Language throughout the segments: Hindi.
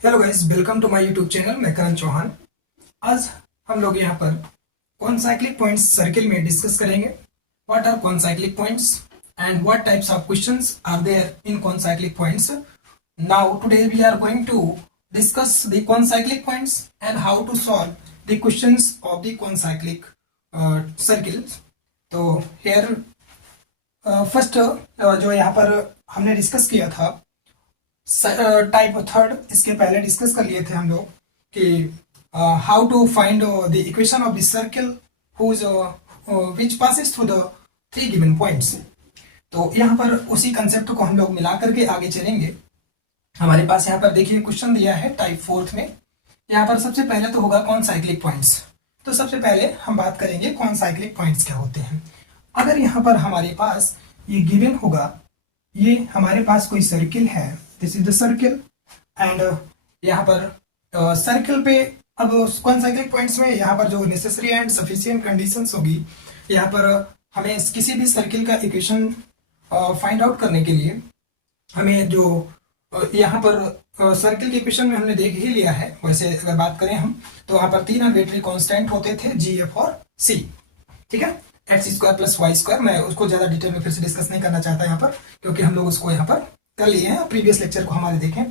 Hello guys, welcome to my YouTube channel. मैं करण चौहान। आज हम लोग यहाँ पर कॉन्साइक्लिक पॉइंट्स सर्किल में डिस्कस करेंगे। What are concyclic points and what types of questions are there in concyclic points. Now today we are going to discuss the concyclic points and how to solve the questions of the concyclic circles. तो हेयर फर्स्ट जो यहाँ पर हमने डिस्कस किया था टाइप थर्ड, इसके पहले डिस्कस कर लिए थे हम लोग कि how to find the equation of the circle whose which passes through the three given points. तो यहाँ पर उसी कंसेप्ट को हम लोग मिला करके आगे चलेंगे। हमारे पास यहाँ पर देखिए क्वेश्चन दिया है टाइप फोर्थ में। यहाँ पर सबसे पहले तो होगा कॉन्साइक्लिक पॉइंट्स। तो सबसे पहले हम बात करेंगे कॉन्साइक्लिक पॉइंट्स क्या होते हैं। अगर यहाँ पर हमारे पास ये गिवन होगा, ये हमारे पास कोई सर्किल है, this is the circle and यहाँ पर सर्किल पे अब कॉन्साइक्लिक पॉइंट्स में यहाँ पर जो नेसेसरी एंड सफिशिएंट कंडीशंस होगी, यहाँ पर हमें किसी भी सर्किल का इक्वेशन फाइंड आउट करने के लिए हमें जो यहाँ पर सर्किल के इक्वेशन में हमने देख ही लिया है। वैसे अगर बात करें हम तो यहाँ पर तीन आर्बिट्री कांस्टेंट होते थे, जी, एफ और सी। ठीक है, x square plus y square. मैं उसको ज्यादा डिटेल में फिर से डिस्कस नहीं करना चाहता यहाँ पर, क्योंकि हम लोग उसको यहाँ पर कर लिए हैं, प्रीवियस लेक्चर को हमारे देखें।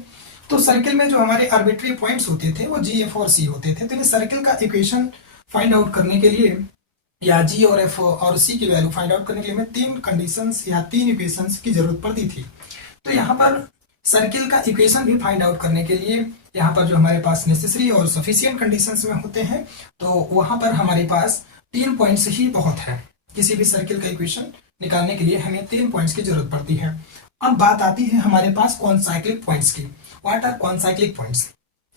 तो सर्किल में जो हमारे आर्बिट्री पॉइंट्स होते थे वो जी, एफ और सी होते थे। तो इन सर्किल का इक्वेशन फाइंड आउट करने के लिए या जी और एफ और सी की वैल्यू फाइंड आउट करने के लिए हमें तीन कंडीशंस या तीन इक्वेशंस की जरूरत पड़ती थी। तो यहाँ पर सर्किल का इक्वेशन भी फाइंड आउट करने के लिए यहाँ पर जो हमारे पास नेसेसरी और सफिशिएंट कंडीशंस में होते हैं, तो वहां पर हमारे पास 3 पॉइंट्स ही बहुत है। किसी भी सर्किल का इक्वेशन निकालने के लिए हमें 3 पॉइंट्स की जरूरत पड़ती है। अब बात आती है हमारे पास कॉन्साइक्लिक पॉइंट्स की। What are concyclic points?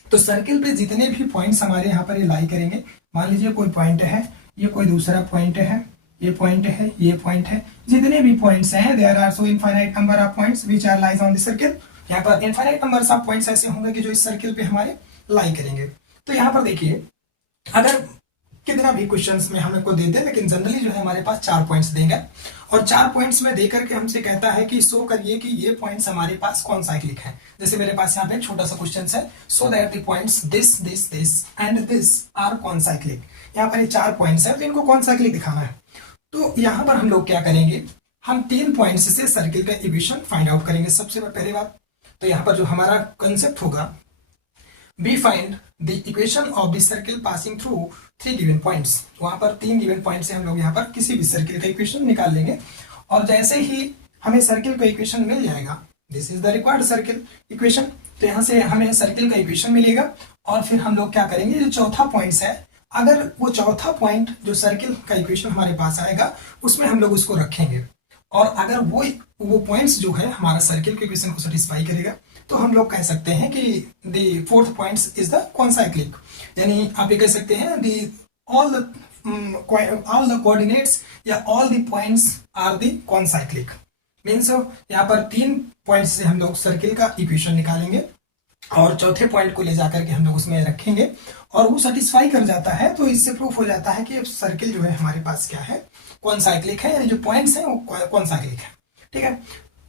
तो सर्किल पे जितने भी पॉइंट्स हमारे यहाँ पर ये लाई करेंगे, मान लीजिए कोई पॉइंट है, ये कोई दूसरा पॉइंट है, ये पॉइंट है, ये पॉइंट है, जितने भी पॉइंट्स हैं, there are so infinite number of points which are lies on the circle. यहाँ पर इनफाइनाइट नंबर्स ऑफ पॉइंट्स ऐसे होंगे कि जो इस सर्किल पे हमारे लाई करेंगे। तो यहाँ पर देखिए, अगर कितना भी क्वेश्चंस में हमें को दे दे, लेकिन जनरली जो है हमारे पास 4 पॉइंट्स देंगे और 4 पॉइंट्स में देकर के हमसे कहता है कि शो करिए कि ये पॉइंट्स हमारे पास कॉन्साइक्लिक है। जैसे मेरे पास यहाँ पे एक छोटा सा क्वेश्चन है, so that the points this this this and this are concyclic. यहाँ पर ये 4 पॉइंट्स है, तो इनको कॉन्साइक्लिक दिखाना है। तो यहाँ पर हम लोग क्या करेंगे, हम 3 पॉइंट्स से सर्किल का इक्वेशन फाइंड आउट करेंगे। सबसे पहली बात तो यहाँ पर जो हमारा कंसेप्ट होगा, we find the equation of the circle passing through 3 given points। वहां पर 3 गिवन पॉइंट से हम लोग यहाँ पर किसी भी सर्किल का इक्वेशन निकाल लेंगे और जैसे ही हमें सर्किल का इक्वेशन मिल जाएगा, this is the required circle equation, तो यहाँ से हमें सर्किल का इक्वेशन मिलेगा और फिर हम लोग क्या करेंगे, जो चौथा पॉइंट है, अगर वो चौथा पॉइंट जो सर्किल का इक्वेशन हमारे पास आएगा उसमें हम लोग उसको रखेंगे और अगर वो पॉइंट्स जो है हमारा सर्किल के इक्वेशन को सेटिस्फाई करेगा, तो हम लोग कह सकते हैं कि the fourth points is the concyclic. यानी आप ये कह सकते हैं द ऑल द कोऑर्डिनेट्स या all the points are the concyclic. Means यहाँ पर 3 पॉइंट्स से हम लोग सर्किल का इक्वेशन निकालेंगे और चौथे पॉइंट को ले जाकर के हम लोग उसमें रखेंगे और वो सेटिस्फाई कर जाता है, तो इससे प्रूफ हो जाता है कि सर्किल जो है हमारे पास क्या है, कॉन्साइक्लिक है, यानी जो पॉइंट्स हैं वो कॉन्साइक्लिक है। ठीक है,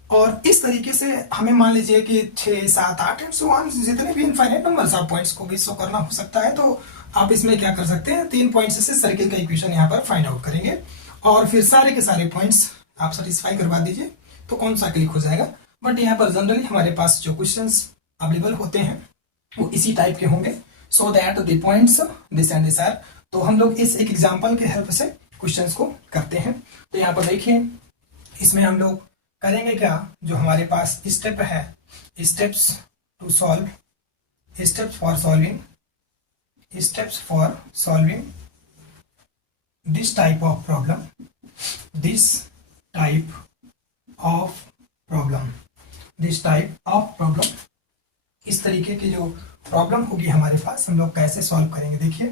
और इस तरीके से हमें मान लीजिए कि 6, 7, 8 एंड सो ऑन जितने भी इनफाइनाइट नंबर्स ऑफ पॉइंट्स को भी शो करना हो सकता है। तो आप इसमें क्या कर सकते हैं, 3 पॉइंट्स से सर्किल का इक्वेशन यहाँ पर फाइंड आउट करेंगे और फिर सारे के सारे पॉइंट्स आप सेटिस्फाई करवा दीजिए तो कॉन्साइक्लिक हो जाएगा। बट यहाँ पर जनरली हमारे पास जो क्वेश्चंस अवेलेबल होते हैं वो इसी टाइप के होंगे, so that the points this and this are. तो हम लोग इस एक एग्जांपल के हेल्प से क्वेश्चंस को करते हैं। तो यहाँ पर देखिए, इसमें हम लोग करेंगे क्या, जो हमारे पास स्टेप है, steps to solve, steps for solving, steps for solving this type of problem, this type of problem, this type of problem. इस तरीके की जो प्रॉब्लम होगी हमारे पास, हम लोग कैसे सॉल्व करेंगे, देखिए,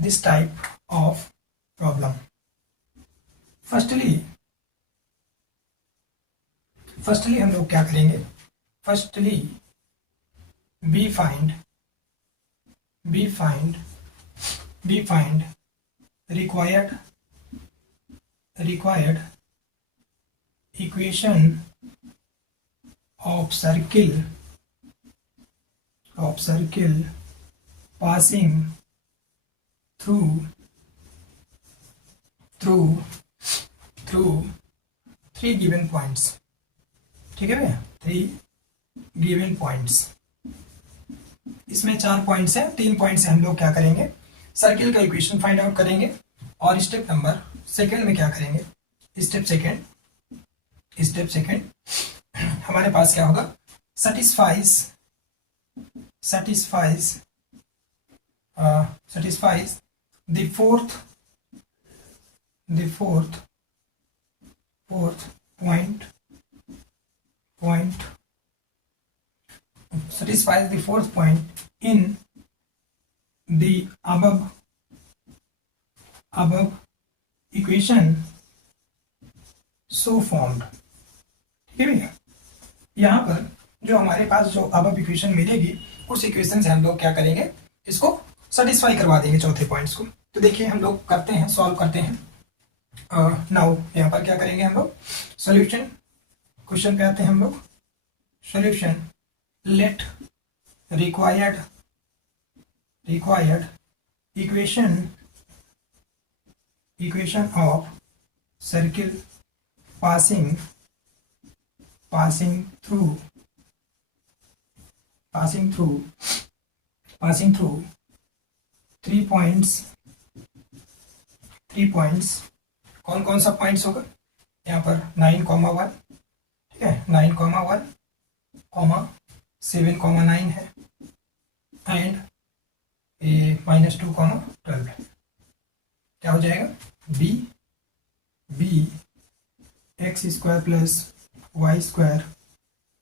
this type of problem. Firstly हम लोग क्या करेंगे, firstly we find required equation of circle of circle passing through three given points. ठीक है भैया, 3 given points. इसमें 4 पॉइंट्स हैं, 3 पॉइंट्स से हम लोग क्या करेंगे, सर्किल का इक्वेशन फाइंड आउट करेंगे. और स्टेप नंबर सेकंड में क्या करेंगे, स्टेप सेकंड हमारे पास क्या होगा, satisfies the fourth point satisfies the fourth point in the above equation so formed. ठीक है भैया, यहाँ पर जो हमारे पास जो अब इक्वेशन मिलेगी उस इक्वेशन से हम लोग क्या करेंगे, इसको सेटिस्फाई करवा देंगे चौथे पॉइंट्स को. तो देखिए हम लोग करते हैं, सॉल्व करते हैं. नाउ यहाँ पर क्या करेंगे हम लोग, सॉल्यूशन क्वेश्चन पे आते हैं हम लोग. Solution, late required equation of circle passing through 3 points. कौन कौन सा पॉइंट्स होगा यहाँ पर, 9,1, ठीक है, 9,1, 7,9 है, एंड -2, 12 है. क्या हो जाएगा, be x square plus y square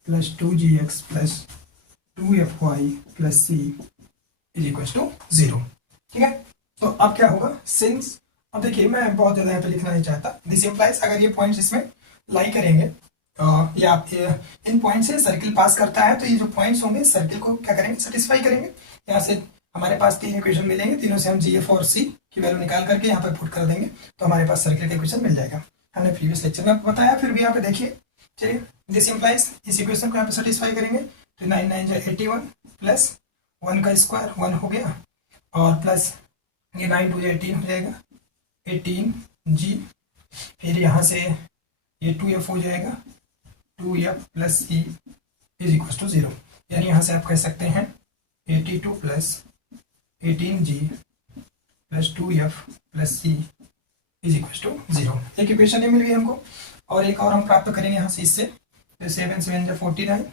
plus 2gx plus 2fy plus c is equal to 0. ठीक है, तो अब क्या होगा, सिंस, अब देखिए मैं बहुत ज़्यादा यहाँ पे लिखना नहीं चाहता. दिस इम्प्लाइज, अगर ये पॉइंट्स इसमें लाई करेंगे या आप इन पॉइंट से सर्किल पास करता है, तो ये जो पॉइंट्स होंगे सर्किल को क्या करेंगे, सेटिस्फाई करेंगे. यहाँ से हमारे पास 3 इक्वेशन मिलेंगे, तीनों से हम GF और C की वैल्यू निकाल करके यहाँ पर पुट कर देंगे, तो हमारे पास सर्किल का इक्वेशन मिल जाएगा. हमने प्रीवियस लेक्चर में आपको बताया, फिर भी यहाँ पे देखिए. चलिए, दिस इम्प्लाइज, इस इक्वेशन को यहाँ पे सेटिस्फाई करेंगे, तो 9 9 जा 81 प्लस 1 का स्क्वायर 1 हो गया, और प्लस ये 9 2 जा 18 हो जाएगा, 18g. फिर यहाँ से ये 2f हो जाएगा, 2f plus c is equal to 0. यानी यहाँ से आप कह सकते हैं 82 plus 18g plus 2f plus c is equal to 0. एक इक्वेशन ये मिल गई हमको, और एक और हम प्राप्त करेंगे यहाँ से इससे. 7 7 जा 49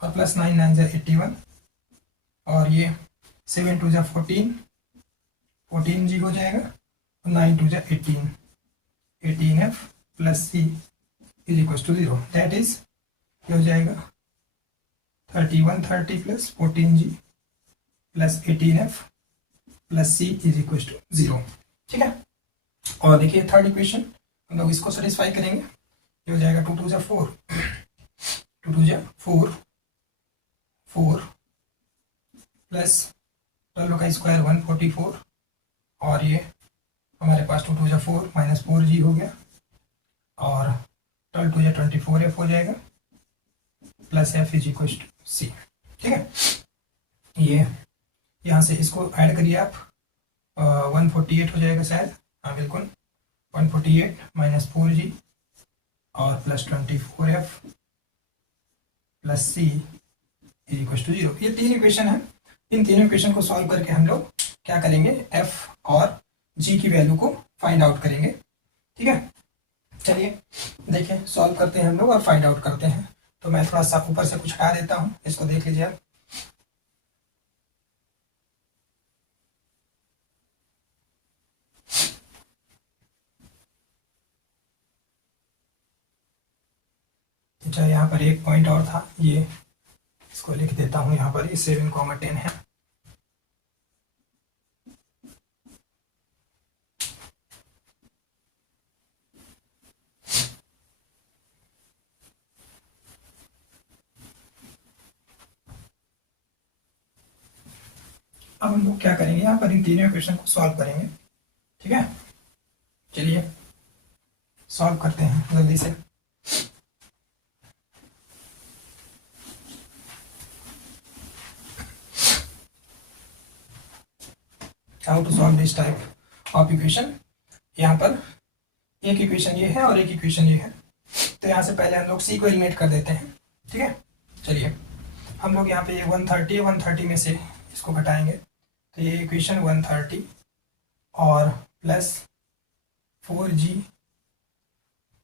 और प्लस 9 9 जा 81, और ये 7 2 जा 14g हो जाएगा, और 9 2 जा 18f plus c is equal to 0. That is ये हो जाएगा 31 30 plus 14g plus 18f plus c is equal to 0. ठीक है, और देखिए थर्ड इक्वेशन हम लोग इसको सेटिस्फाई करेंगे. ये हो जाएगा 2 2 जा 4 प्लस 12 का स्क्वायर 144, और ये हमारे पास 2 2 जा 4 माइनस 4g हो गया, और 12 2 जा 24f हो जाएगा, plus f is equal to c. ठीक है, ये यहाँ से इसको ऐड करिए आप, 148 हो जाएगा शायद, हाँ बिल्कुल, 148 माइनस 4g और plus 24f plus c is equal to 0. ये 3 इक्वेशन है. इन तीनों इक्वेशन को सॉल्व करके हम लोग क्या करेंगे, f और g की वैल्यू को फाइंड आउट करेंगे. ठीक है, चलिए देखिए सॉल्व करते हैं हम लोग और फाइंड आउट करते हैं. तो मैं थोड़ा सा ऊपर से कुछ हटा देता हूँ, इसको देख लीजिए आप. अच्छा, यहाँ पर एक पॉइंट और था, ये इसको लिख देता हूँ यहाँ पर. ये 7,10 है. अब हम लोग क्या करेंगे, यहाँ पर इन तीनों इक्वेशन को सॉल्व करेंगे. ठीक है, चलिए सॉल्व करते हैं जल्दी से. How to solve this type of equation. यहाँ पर एक इक्वेशन ये है और एक इक्वेशन ये है, तो यहाँ से पहले हम लोग सी को एलिमिनेट कर देते हैं। ठीक है, चलिए हम लोग यहाँ पे 130 में से इसको घटाएंगे, तो ये इक्वेशन 130 और प्लस 4g,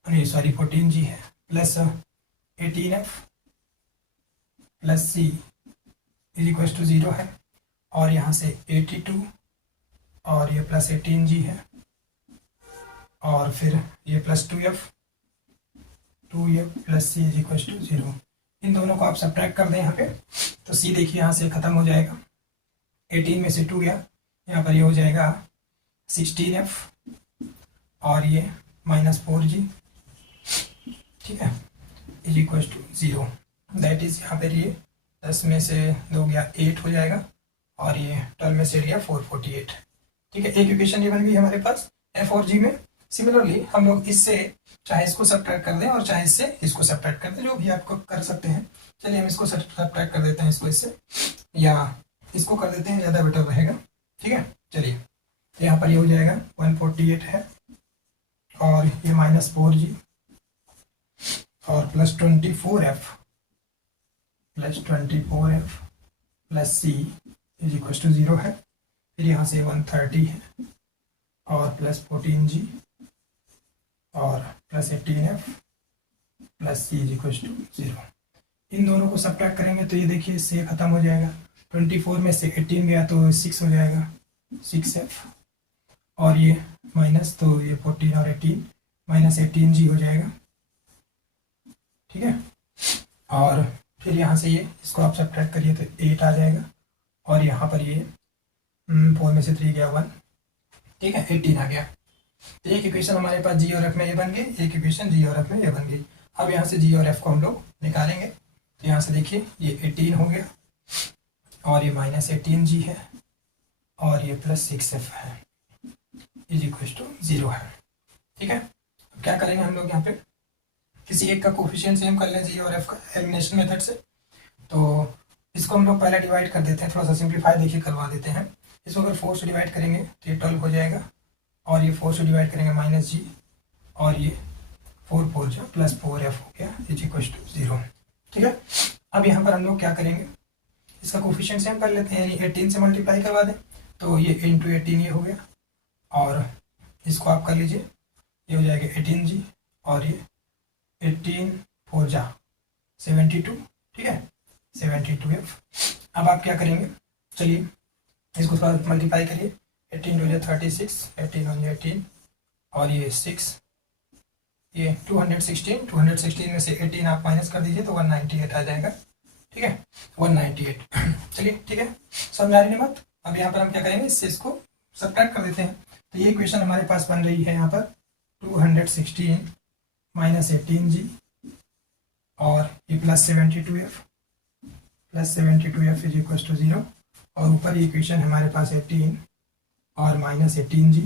नहीं सॉरी 14g है, plus 18f plus c is equal to 0 है, और यहाँ से 82 और ये प्लस 18g है, और फिर ये plus 2f plus c is equal to 0। इन दोनों को आप सब्ट्रैक्ट कर दें यहाँ पे, तो c देखिए यहाँ से ख़त्म हो जाएगा, 18 में से 2 गया, यहाँ पर ये हो जाएगा 16f और ये माइनस 4g, ठीक है, is equal to 0। That is यहाँ पर ये 10 में से 2 गया 8 हो जाएगा, और ये 12 में से गया 448। ठीक है, एक इक्वेशन ये बन गई हमारे पास f और g में। सिमिलरली हम लोग इससे चाहे इसको सब्ट्रैक्ट कर दें और चाहे इससे इसको सब्ट्रैक्ट कर दें, जो भी आपको कर सकते हैं। चलिए हम इसको सब्ट्रैक्ट कर देते हैं, इसको इससे, या इसको कर देते हैं, ज़्यादा बेटर रहेगा। ठीक है, चलिए यहाँ पर ये हो जाएगा 148 है, और ये माइनस 4g और plus 24f plus c is equal to 0 है। फिर यहाँ से 130 है और प्लस 14g और plus 18f plus c is equal to 0। इन दोनों को सब्ट्रैक्ट करेंगे तो ये देखिए इससे ख़त्म हो जाएगा, 24 में से 18 गया तो 6 हो जाएगा, 6f, और ये माइनस, तो ये 14 और 18 माइनस 18g हो जाएगा। ठीक है, और फिर यहाँ से ये इसको आप सब्ट्रैक्ट करिए तो 8 आ जाएगा, और यहाँ पर ये 4 में से 3 गया 1, ठीक है, 18 आ गया। तो एक इक्वेशन हमारे पास जी और एफ में ये बन गई, एक इक्वेशन जी और एफ में ये बन गई। अब यहाँ से जी और एफ को हम लोग निकालेंगे, तो यहाँ से देखिए ये 18 हो गया, और ये माइनस 18g है, और ये प्लस 6f है, इज इक्वल टू 0 है। ठीक है, अब क्या करेंगे हम लोग यहाँ पे किसी एक का कोफिशिएंट सेम कर लें जी और एफ का एलिमिनेशन मेथड से। तो इसको हम लोग पहले डिवाइड कर देते हैं, थोड़ा सा सिंप्लीफाई देखिए करवा देते हैं। इसको अगर 4 से डिवाइड करेंगे तो ये 12 हो जाएगा, और ये 4 से डिवाइड करेंगे माइनस जी, और ये 4 जो प्लस 4f हो गया, इज इक्वल टू 0। ठीक है, अब यहाँ पर हम लोग क्या करेंगे, इसका कोफिशिएंट सेम कर लेते हैं, यानी 18 से मल्टीप्लाई करवा दें, तो ये इंटू 18 ये हो गया, और इसको आप कर लीजिए, ये हो जाएगा 18g, और ये 18 4 जा 72, ठीक है, 72f। अब आप क्या करेंगे, चलिए इसको थोड़ा मल्टीप्लाई करिए, 18 हो जाए 36, 18 हो जाए 18, और ये 6, ये 216 में से 18 आप माइनस कर दीजिए तो 198 आ जाएगा। ठीक है, 198। चलिए ठीक है, समझ आ रही है बात। अब यहाँ पर हम क्या करेंगे, इससे इसको सब्ट्रैक्ट कर देते हैं, तो ये इक्वेशन हमारे पास बन रही है यहाँ पर 216 माइनस 18g, और ये plus 72f is equal to 0, और ऊपर ये इक्वेशन हमारे पास 18 और माइनस 18g,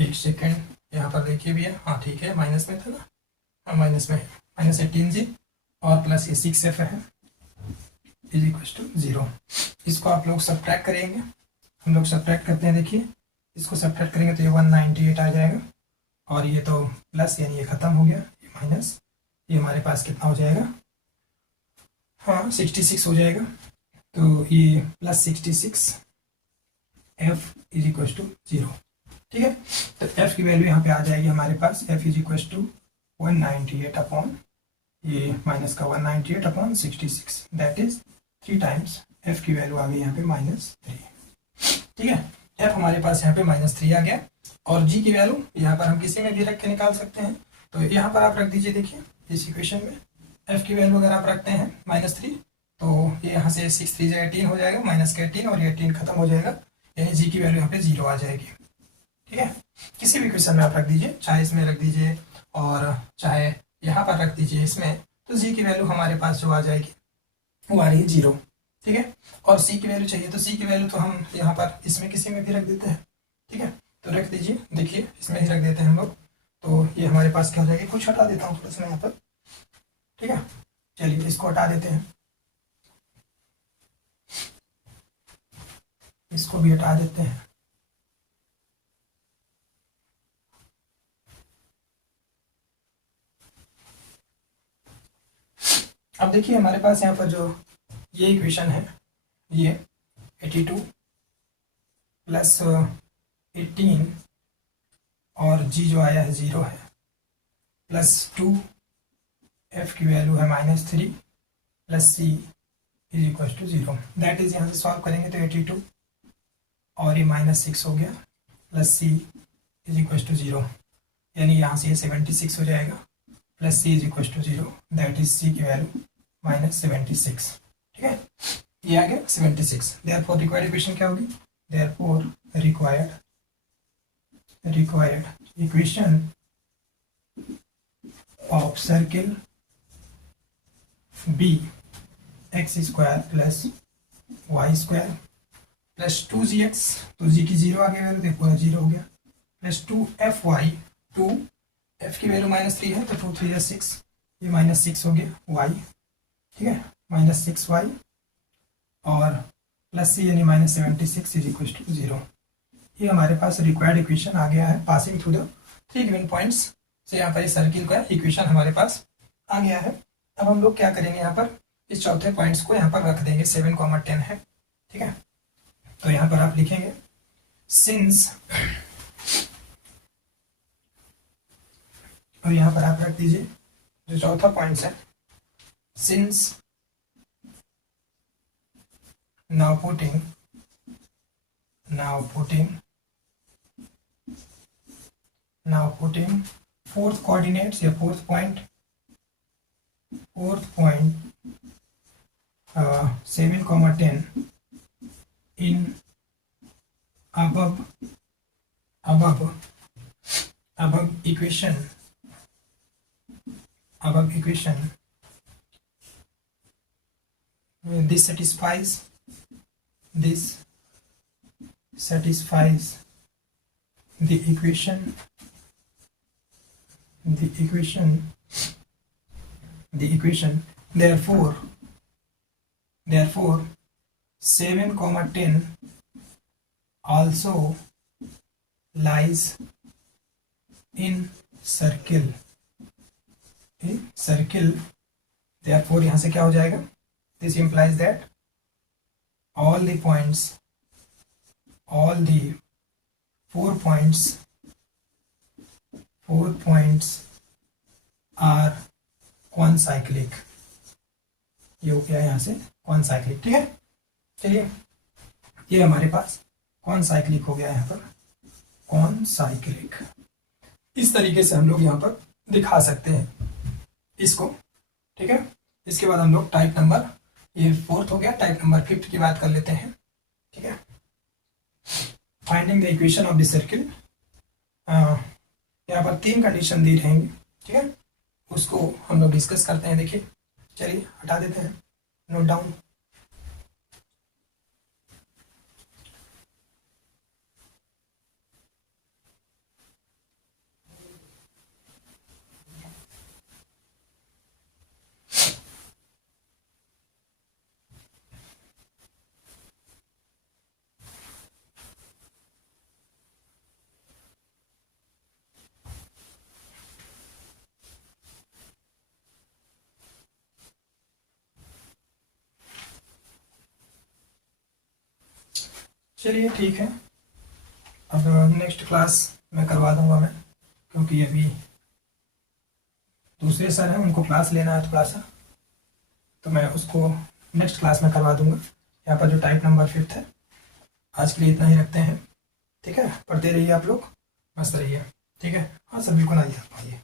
एक सेकेंड यहाँ पर देखिए भी है, हाँ ठीक है, माइनस में था ना, हाँ माइनस में, माइनस 18g और प्लस ये 6f है, इज इक्वल टू 0। इसको आप लोग सब्ट्रैक्ट करेंगे, हम लोग सब्ट्रैक्ट करते हैं, देखिए इसको सब्ट्रैक्ट करेंगे तो ये 198 आ जाएगा, और ये तो प्लस यानी ये ख़त्म हो गया, ये माइनस, ये हमारे पास कितना हो जाएगा, हाँ 66 हो जाएगा, तो ये plus 66 f is equal to 0। ठीक है, तो f की वैल्यू यहाँ पे आ जाएगी हमारे पास, f is equal to 198 upon ये माइनस का 198 upon 66, that is 3 times f की वैल्यू आ गई यहाँ पे -3। ठीक है, f हमारे पास यहाँ पे -3 आ गया, और g की वैल्यू यहाँ पर हम किसी में भी रख के निकाल सकते हैं, तो यहाँ पर आप रख दीजिए, देखिए इस इक्वेशन में f की वैल्यू अगर आप रखते हैं -3, तो ये यहाँ से 6 3 18 हो जाएगा, माइनस का 18, और ये 18 खत्म हो जाएगा, यानी g की वैल्यू यहाँ पे 0 आ जाएगी। ठीक है, किसी भी क्वेश्चन में आप रख दीजिए, चाहे इसमें रख दीजिए और चाहे यहाँ पर रख दीजिए इसमें, तो g की वैल्यू हमारे पास जो आ जाएगी वो आ रही है 0। ठीक है, और c की वैल्यू चाहिए, तो c की वैल्यू तो हम यहाँ पर इसमें किसी में भी रख देते हैं। ठीक है, तो रख दीजिए, देखिए इसमें ही रख देते हैं हम लोग, तो ये हमारे पास क्या हो जाएगी, कुछ हटा देता हूँ थोड़ा सा यहाँ पर। ठीक है, चलिए इसको हटा देते हैं, इसको भी हटा देते हैं। अब देखिए हमारे पास यहाँ पर जो ये इक्वेशन है, ये 82 प्लस 18 और जी जो आया है 0 है, प्लस 2 एफ की वैल्यू है -3 plus c is equal to 0। That is यहाँ से सॉल्व करेंगे तो 82 और ये -6 हो गया plus c is equal to 0, यानी यहाँ से ये 76 हो जाएगा plus c is equal to 0। That is c की वैल्यू -76। ठीक है, ये आ गया 76। देयरफॉर रिक्वायर्ड इक्वेशन क्या होगी? Therefore required equation of circle be x square plus y square plus 2gx, तो जी की 0 आ गया वैल्यू, देखो पूरा 0 हो गया, प्लस 2fy, 2 f की वैल्यू -3 है तो 2 3 या 6, ये -6 हो गया y। ठीक है, -6y और प्लस सी यानी -76 इज इक्वल टू 0। ये हमारे पास रिक्वायर्ड इक्वेशन आ गया है passing through the 3 given points से। यहाँ पर सर्किल का इक्वेशन हमारे पास आ गया है। अब हम लोग क्या करेंगे, यहाँ पर इस चौथे पॉइंट्स को यहाँ पर रख देंगे, 7, 10 है। ठीक है, तो यहाँ पर आप लिखेंगे सिंस, और यहाँ पर आप रख दीजिए जो चौथा पॉइंट है, since now putting fourth coordinates या fourth point 7, 10 in above equation this satisfies the equation 7, 10 also lies in circle, therefore यहाँ से क्या हो जाएगा, this implies that all the 4 points are concyclic। ये हो गया यहाँ से कॉनसाइक्लिक। ठीक है, चलिए ये हमारे पास कॉनसाइक्लिक हो गया, यहाँ पर कॉनसाइक्लिक। इस तरीके से हम लोग यहाँ पर दिखा सकते हैं इसको। ठीक है, इसके बाद हम लोग टाइप नंबर, ये 4th हो गया, टाइप नंबर 5th की बात कर लेते हैं। ठीक है, finding the equation of the circle. यहाँ पर 3 कंडीशन दी रहेंगी। ठीक है, उसको हम लोग डिस्कस करते हैं। देखिए, चलिए हटा देते हैं, नोट डाउन। चलिए ठीक है, अब नेक्स्ट क्लास में करवा दूंगा मैं, क्योंकि अभी दूसरे सर हैं, उनको क्लास लेना है थोड़ा सा, तो मैं उसको नेक्स्ट क्लास में करवा दूंगा। यहाँ पर जो टाइप नंबर 5th है, आज के लिए इतना ही रखते हैं। ठीक है, पढ़ते रहिए आप लोग, मस्त रहिए। ठीक है, हाँ सभी को ना आइए।